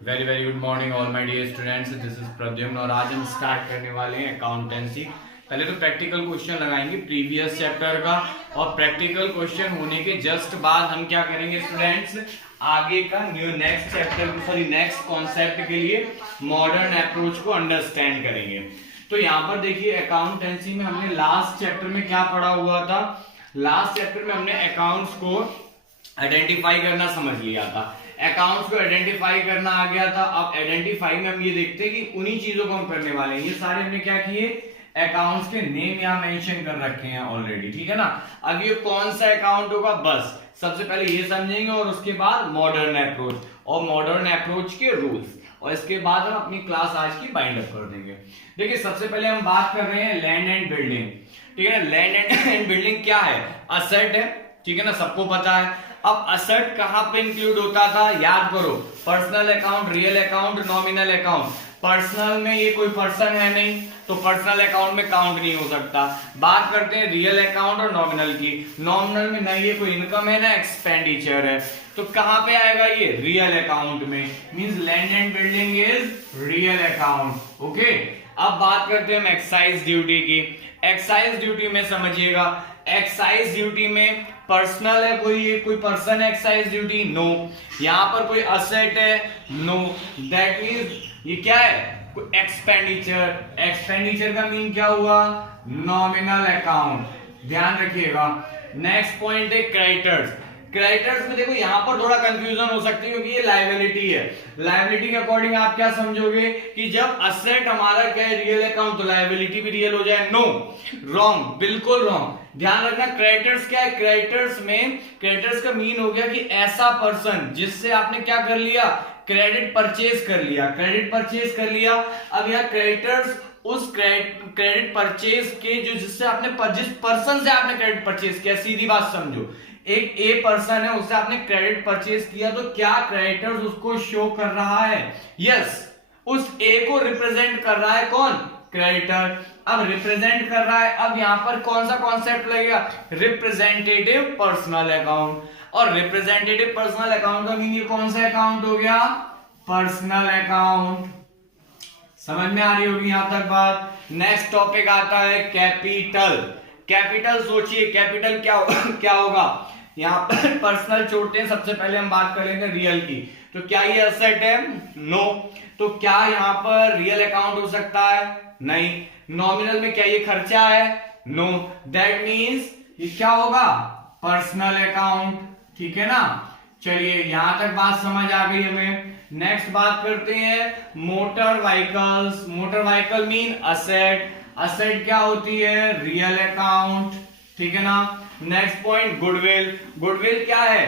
Very very good morning all my dear students, this is Pradyumna और आज हम start करने वाले हैं अकाउंटेंसी। पहले तो प्रैक्टिकल क्वेश्चन लगाएंगे प्रीवियस चैप्टर का, और प्रैक्टिकल क्वेश्चन होने के जस्ट बाद हम क्या करेंगे स्टूडेंट्स, आगे का नेक्स्ट चैप्टर नेक्स्ट कॉन्सेप्ट के लिए मॉडर्न अप्रोच को अंडरस्टैंड करेंगे। तो यहाँ पर देखिए अकाउंटेंसी में हमने लास्ट चैप्टर में क्या पढ़ा हुआ था। लास्ट चैप्टर में हमने अकाउंट्स को आइडेंटिफाई करना समझ लिया था, अकाउंट्स को आइडेंटिफाई करना आ गया था। अब आइडेंटिफाई में हम ये देखते हैं कि उन्हीं चीजों को हम करने वाले हैं। ये सारे हमने क्या किए, अकाउंट्स के नेम यहाँ मेंशन कर रखे हैं ऑलरेडी, ठीक है ना। अब ये कौन सा अकाउंट होगा, बस सबसे पहले ये समझेंगे और उसके बाद मॉडर्न अप्रोच और मॉडर्न अप्रोच के रूल्स, और इसके बाद हम अपनी क्लास आज की बाइंड अप कर देंगे। देखिए सबसे पहले हम बात कर रहे हैं लैंड एंड बिल्डिंग, ठीक है। लैंड एंड बिल्डिंग क्या है, असेट है, ठीक है ना, सबको पता है। अब असेट कहां पे इंक्लूड होता था, याद करो, personal account, real account, nominal account. Personal में ये कोई पर्सन है नहीं, तो पर्सनल अकाउंट में काउंट नहीं हो सकता। बात करते हैं रियल अकाउंट और नॉमिनल की। नॉमिनल में ना ये कोई इनकम है ना एक्सपेंडिचर है, तो कहां पे आएगा ये, रियल अकाउंट में। Means land and building is real account, okay. अब बात करते हैं हम एक्साइज ड्यूटी की। एक्साइज ड्यूटी में समझिएगा, एक्साइज ड्यूटी में पर्सनल है कोई पर्सन है एक्साइज ड्यूटी, नो। यहां पर कोई असेट है, नो। दैट मींस ये क्या है, कोई एक्सपेंडिचर। एक्सपेंडिचर का मीन क्या हुआ, नॉमिनल अकाउंट, ध्यान रखिएगा। नेक्स्ट पॉइंट है क्रेडिटर्स। क्रेडिटर्स में देखो यहां पर थोड़ा कंफ्यूजन हो सकती है क्योंकि ये लायबिलिटी है। लायबिलिटी के अकॉर्डिंग आप क्या समझोगे कि जब असेट हमारा क्या है, रियल अकाउंट, तो लायबिलिटी भी रियल हो जाए, नो, रॉन्ग, बिल्कुल रॉन्ग। ध्यान रखना क्रेडिटर्स क्या है, क्रेडिटर्स में क्रेडिटर्स का मीन हो गया कि ऐसा पर्सन जिससे आपने क्या कर लिया, क्रेडिट परचेज कर लिया, क्रेडिट परचेज कर लिया। अब यह क्रेडिटर्स उस क्रेडिट परचेज के जो जिससे आपने जिस पर्सन से आपने क्रेडिट परचेज किया, सीधी बात समझो, एक ए पर्सन है, उससे आपने क्रेडिट परचेज किया, तो क्या क्रेडिटर्स उसको शो कर रहा है, यस, उस ए को रिप्रेजेंट कर रहा है कौन, क्रेडिटर। अब रिप्रेजेंट कर रहा है, अब यहां पर कौन सा कॉन्सेप्ट लगेगा, रिप्रेजेंटेटिव पर्सनल अकाउंट। और रिप्रेजेंटेटिव पर्सनल अकाउंट का मीन ये कौन सा अकाउंट हो गया, पर्सनल अकाउंट। समझ में आ रही होगी यहां तक बात। नेक्स्ट टॉपिक आता है कैपिटल। कैपिटल सोचिए कैपिटल क्या होगा, यहाँ पर पर्सनल छोड़ते हैं, सबसे पहले हम बात करेंगे रियल की। तो क्या ये असेट है, नो। तो क्या यहाँ पर रियल अकाउंट हो सकता है, नहीं। नॉमिनल में क्या ये खर्चा है, नो। दैट मींस ये क्या होगा, पर्सनल अकाउंट, ठीक है ना। चलिए यहां तक बात समझ आ गई हमें। नेक्स्ट बात करते हैं motor vehicles. Motor vehicle mean asset. Asset क्या होती है, रियल अकाउंट, ठीक है ना। Next point goodwill. गुडविल क्या है,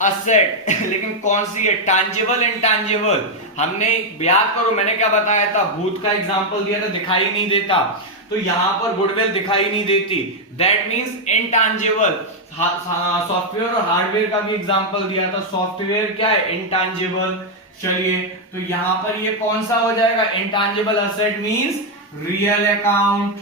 असेट लेकिन कौन सी है, टैंजिबल इंटैंजिबल। हमने याद करो मैंने क्या बताया था, भूत का एग्जांपल दिया था, दिखाई नहीं देता, तो यहां पर गुडविल दिखाई नहीं देती, दैट मींस इंटैंजिबल। सॉफ्टवेयर और हार्डवेयर का भी एग्जांपल दिया था, सॉफ्टवेयर क्या है, इंटैंजिबल। चलिए तो यहां पर ये कौन सा हो जाएगा, intangible asset means real account.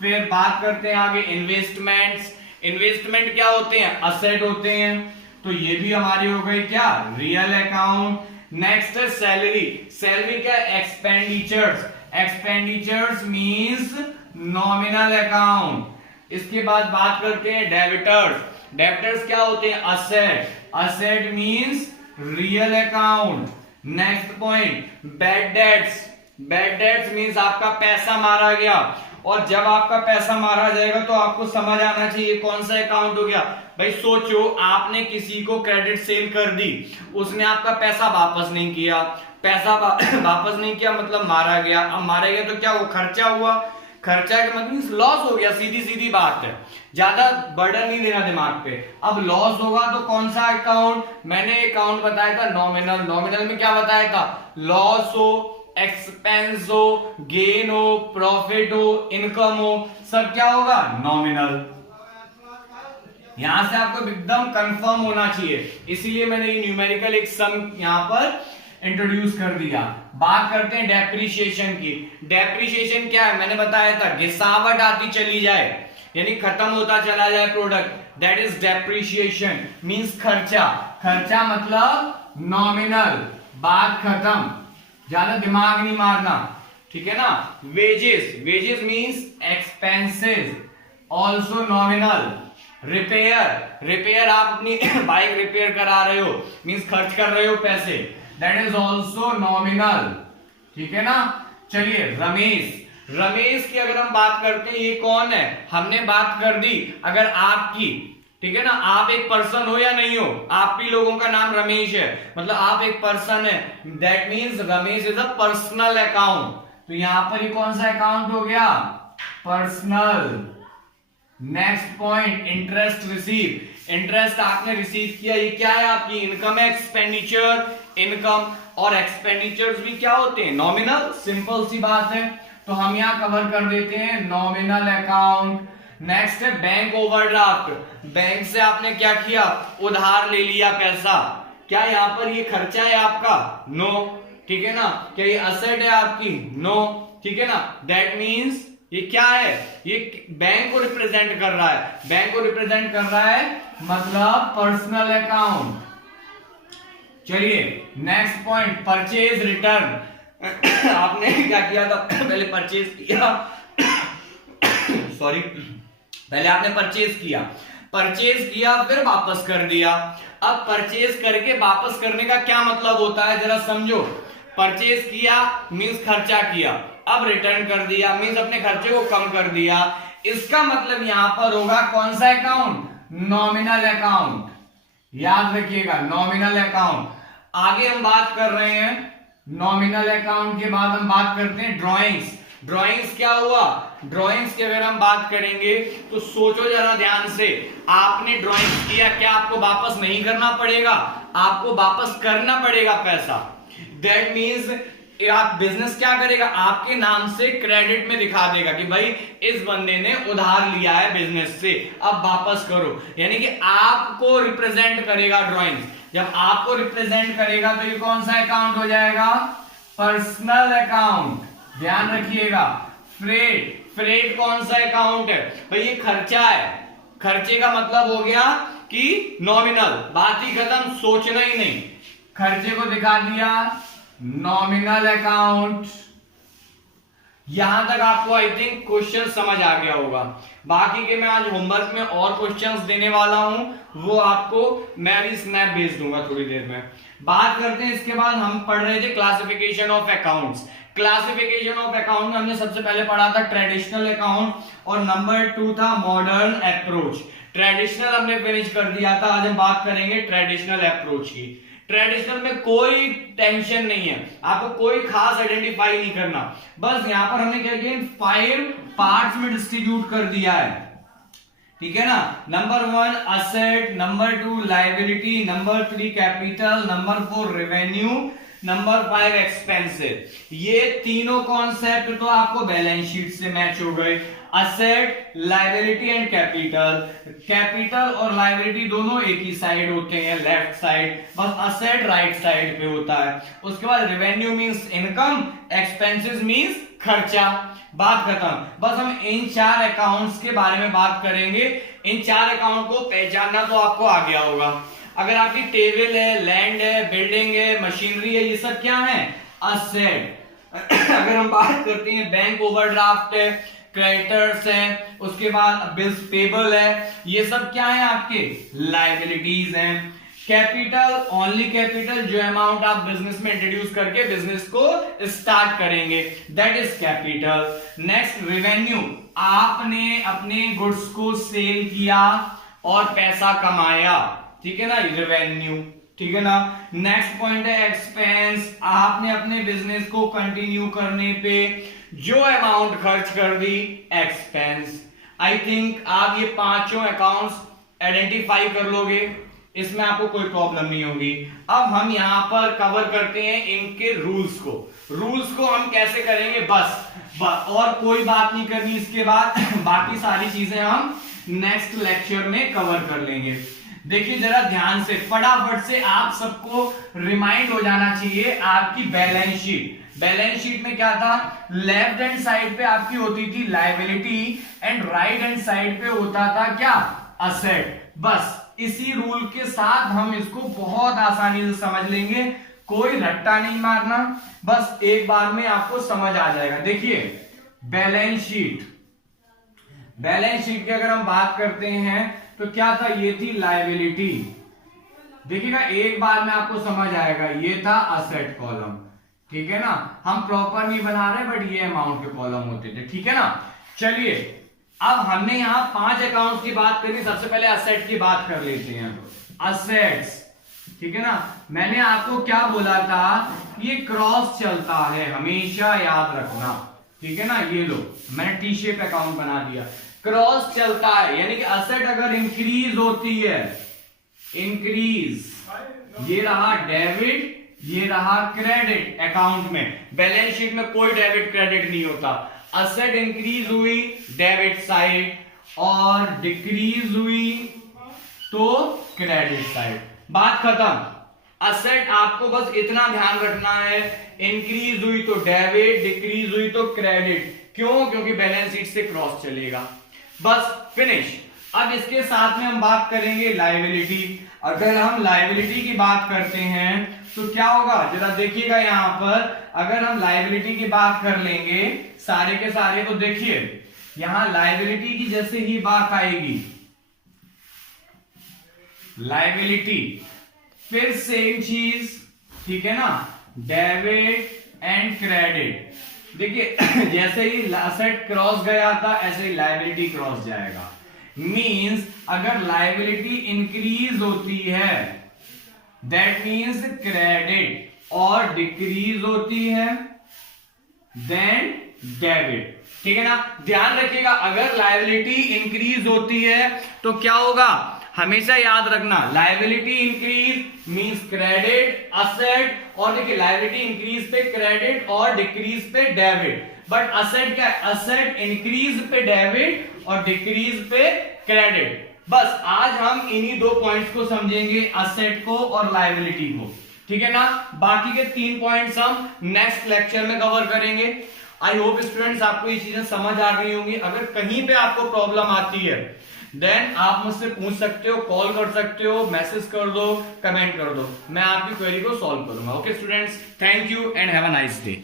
फिर बात करते हैं आगे इन्वेस्टमेंट्स। इन्वेस्टमेंट क्या होते हैं, असेट होते हैं, तो ये भी हमारी हो गई क्या, रियल अकाउंट। नेक्स्ट है सैलरी। सैलरी क्या, expenditures. Expenditures means nominal account. इसके बाद बात करते हैं डेबिटर्स। डेबिटर्स क्या होते हैं, asset. Asset means real account. Next point bad debts. Bad debts means आपका पैसा मारा गया, और जब आपका पैसा मारा जाएगा तो आपको समझ आना चाहिए कौन सा अकाउंट हो गया। भाई सोचो आपने किसी को क्रेडिट सेल कर दी, उसने आपका पैसा वापस नहीं किया, पैसा वापस नहीं किया मतलब मारा गया। अब मारा गया तो क्या वो खर्चा हुआ, खर्चा का मतलब लॉस हो गया, सीधी सीधी बात है, ज्यादा बर्डन नहीं देना दिमाग पे। अब लॉस होगा तो कौन सा अकाउंट, मैंने अकाउंट बताया था नॉमिनल। नॉमिनल में क्या बताया था, लॉस हो, एक्सपेंस हो, गेन हो, प्रॉफिट हो, इनकम हो, सब क्या होगा, नॉमिनल। यहां से आपको एकदम कंफर्म होना चाहिए, इसीलिए मैंने ये न्यूमेरिकल एक सम यहां पर इंट्रोड्यूस कर दिया। बात करते हैं डेप्रिसिएशन की। डेप्रिसिएशन क्या है, मैंने बताया था गिसावट आती चली जाए, यानी खत्म होता चला जाए product, that is depreciation. Means खर्चा। खर्चा मतलब नॉमिनल। बात खत्म, ज्यादा दिमाग नहीं मारना, ठीक है ना। Wages, wages means expenses, also nominal. Repair, repair आप अपनी बाइक रिपेयर करा रहे हो, मींस खर्च कर रहे हो पैसे, दैट इज ऑल्सो नॉमिनल, ठीक है ना। चलिए रमेश, रमेश की अगर हम बात करते हैं, ये कौन है, हमने बात कर दी अगर आपकी, ठीक है ना, आप एक पर्सन हो या नहीं हो, आप भी लोगों का नाम रमेश है, मतलब आप एक पर्सन है, that means Ramesh is a personal account. तो यहां पर ये कौन सा अकाउंट हो गया, personal. Next point, interest receive, interest आपने रिसीव किया, ये क्या है आपकी इनकम है, एक्सपेंडिचर, इनकम और एक्सपेंडिचर्स भी क्या होते हैं, नॉमिनल, सिंपल सी बात है। तो हम यहां कवर कर देते हैं नॉमिनल अकाउंट। नेक्स्ट है बैंक ओवरड्राफ्ट, बैंक से आपने क्या किया, उधार ले लिया पैसा, क्या यहां पर ये खर्चा है आपका, नो, ठीक है ना। क्या ये असेट है आपकी, नो, ठीक है ना। दैट मींस ये क्या है, ये बैंक को रिप्रेजेंट कर रहा है, बैंक को रिप्रेजेंट कर रहा है, मतलब पर्सनल अकाउंट। चलिए नेक्स्ट पॉइंट, परचेज रिटर्न। आपने क्या किया था, पहले परचेज किया सॉरी, पहले आपने परचेज किया, परचेज किया फिर वापस कर दिया। अब परचेज करके वापस करने का क्या मतलब होता है, जरा समझो। परचेज किया मींस खर्चा किया, अब रिटर्न कर दिया मींस अपने खर्चे को कम कर दिया। इसका मतलब यहां पर होगा कौन सा अकाउंट, नॉमिनल अकाउंट, याद रखिएगा नॉमिनल अकाउंट। आगे हम बात कर रहे हैं नॉमिनल अकाउंट के बाद हम बात करते हैं ड्राइंग्स। ड्राइंग्स क्या हुआ, ड्राइंग्स की अगर हम बात करेंगे तो सोचो जरा ध्यान से, आपने ड्राइंग्स किया, क्या आपको वापस नहीं करना पड़ेगा, आपको वापस करना पड़ेगा पैसा। दैट मींस आप बिजनेस क्या करेगा, आपके नाम से क्रेडिट में दिखा देगा कि भाई इस बंदे ने उधार लिया है बिजनेस से, अब वापस करो, यानी कि आपको रिप्रेजेंट करेगा ड्राइंग्स। जब आपको रिप्रेजेंट करेगा तो ये कौन सा अकाउंट हो जाएगा, पर्सनल अकाउंट, ध्यान रखिएगा। फ्रेट, फ्रेट कौन सा अकाउंट है भाई, ये खर्चा है, खर्चे का मतलब हो गया कि नॉमिनल, बात ही खत्म, सोचना ही नहीं, खर्चे को दिखा दिया, नॉमिनल अकाउंट। यहां तक आपको आई थिंक क्वेश्चन समझ आ गया होगा। बाकी के मैं आज होमवर्क में और क्वेश्चंस देने वाला हूं, वो आपको मैं अभी स्नैप भेज दूंगा थोड़ी देर में। बात करते हैं इसके बाद, हम पढ़ रहे थे classification of accounts. Classification of account में हमने सबसे पहले पढ़ा था ट्रेडिशनल अकाउंट, और नंबर 2 था मॉडर्न अप्रोच। ट्रेडिशनल हमने फिनिश कर दिया था, आज हम बात करेंगे ट्रेडिशनल अप्रोच की। ट्रेडिशनल में कोई टेंशन नहीं है, आपको कोई खास आइडेंटिफाई नहीं करना, बस यहां पर हमने क्या किया, 5 पार्ट्स में डिस्ट्रीब्यूट कर दिया है, ठीक है ना। Number 1 asset, number 2 liability, number 3 capital, number 4 revenue, number 5 expenses. ये तीनों कॉन्सेप्ट तो आपको बैलेंस शीट से मैच हो गए, asset, liability and capital. Capital और लायबिलिटी दोनों एक ही साइड होते हैं, लेफ्ट साइड, बस असेट राइट साइड पे होता है। उसके बाद revenue means income, expenses means खर्चा, बात खत्म। बस हम इन 4 अकाउंट्स के बारे में बात करेंगे। इन 4 अकाउंट को पहचानना तो आपको आ गया होगा। अगर आपकी टेबल है, लैंड है, बिल्डिंग है, मशीनरी है, ये सब क्या है, असेट। अगर हम बात करते हैं बैंक ओवरड्राफ्ट है, क्रेडिटर्स है, उसके बाद बिल्स पेबल है, ये सब क्या है आपके लायबिलिटीज हैं। कैपिटल, ओनली कैपिटल, जो अमाउंट आप बिजनेस में इंट्रोड्यूस करके बिजनेस को स्टार्ट करेंगे, that is capital. Next revenue, आपने अपने गुड्स को सेल किया और पैसा कमाया, ठीक है ना, रेवेन्यू, ठीक है ना। नेक्स्ट पॉइंट है एक्सपेंस, आपने अपने बिजनेस को कंटिन्यू करने पे जो अमाउंट खर्च कर दी, एक्सपेंस। आई थिंक आप ये 5 अकाउंट्स आइडेंटिफाई कर लोगे, इसमें आपको कोई प्रॉब्लम नहीं होगी। अब हम यहां पर कवर करते हैं इनके रूल्स को। रूल्स को हम कैसे करेंगे, बस और कोई बात नहीं करनी इसके बाद बाकी सारी चीजें हम नेक्स्ट लेक्चर में कवर कर लेंगे। देखिए जरा ध्यान से, फटाफट से आप सबको रिमाइंड हो जाना चाहिए आपकी बैलेंस शीट। बैलेंस शीट में क्या था, लेफ्ट हैंड साइड पे आपकी होती थी liability and right hand side पे होता था क्या, असेट। बस इसी रूल के साथ हम इसको बहुत आसानी से समझ लेंगे, कोई रट्टा नहीं मारना, बस एक बार में आपको समझ आ जाएगा। देखिए बैलेंस शीट, बैलेंस शीट की अगर हम बात करते हैं तो क्या था, ये थी लायबिलिटी। देखिएगा एक बार में आपको समझ आएगा, ये था असेट कॉलम, ठीक है ना। हम प्रॉपर नहीं बना रहे बट ये अमाउंट के कॉलम होते थे, ठीक है ना। चलिए अब हमने यहां 5 अकाउंट की बात करी, सबसे पहले असेट की बात कर लेते हैं। असेट्स, ठीक है ना। मैंने आपको क्या बोला था, ये क्रॉस चलता है, हमेशा याद रखना, ठीक है ना। ये लो मैंने टी शेप अकाउंट बना दिया, क्रॉस चलता है, यानी कि असेट अगर इंक्रीज होती है, इंक्रीज, ये रहा डेबिट, ये रहा क्रेडिट अकाउंट में। बैलेंस शीट में कोई डेबिट क्रेडिट नहीं होता। असेट इंक्रीज हुई डेबिट साइड और डिक्रीज हुई तो क्रेडिट साइड, बात खत्म। असेट आपको बस इतना ध्यान रखना है, इंक्रीज हुई तो डेबिट, डिक्रीज हुई तो क्रेडिट। क्यों? क्योंकि बैलेंस शीट से क्रॉस चलेगा, बस फिनिश। अब इसके साथ में हम बात करेंगे लायबिलिटी। अगर हम लायबिलिटी की बात करते हैं तो क्या होगा, जरा देखिएगा यहां पर, अगर हम लायबिलिटी की बात कर लेंगे सारे के सारे, तो देखिए यहां लायबिलिटी की जैसे ही बात आएगी, लायबिलिटी, फिर सेम चीज, ठीक है ना, डेबिट एंड क्रेडिट। देखिए जैसे ही असेट क्रॉस गया था ऐसे ही लायबिलिटी क्रॉस जाएगा। मींस अगर लायबिलिटी इंक्रीज होती है दैट मींस क्रेडिट, और डिक्रीज होती है देन डेबिट, ठीक है ना। ध्यान रखिएगा अगर लायबिलिटी इंक्रीज होती है तो क्या होगा, हमेशा याद रखना, liability increase means credit asset, और देखिए लायबिलिटी इंक्रीज पे क्रेडिट और डिक्रीज पे डेबिट। बट असेट क्या है, असेट इंक्रीज पे डेबिट और डिक्रीज पे क्रेडिट। बस आज हम इन्हीं 2 पॉइंट्स को समझेंगे, असेट को और लायबिलिटी को, ठीक है ना। बाकी के 3 पॉइंट्स हम नेक्स्ट लेक्चर में कवर करेंगे। आई होप स्टूडेंट्स आपको ये चीजें समझ आ गई होंगी। अगर कहीं पे आपको प्रॉब्लम आती है देन आप मुझसे पूछ सकते हो, कॉल कर सकते हो, मैसेज कर दो, कमेंट कर दो, मैं आपकी क्वेरी को सॉल्व करूंगा। Okay students, thank you and have a nice day.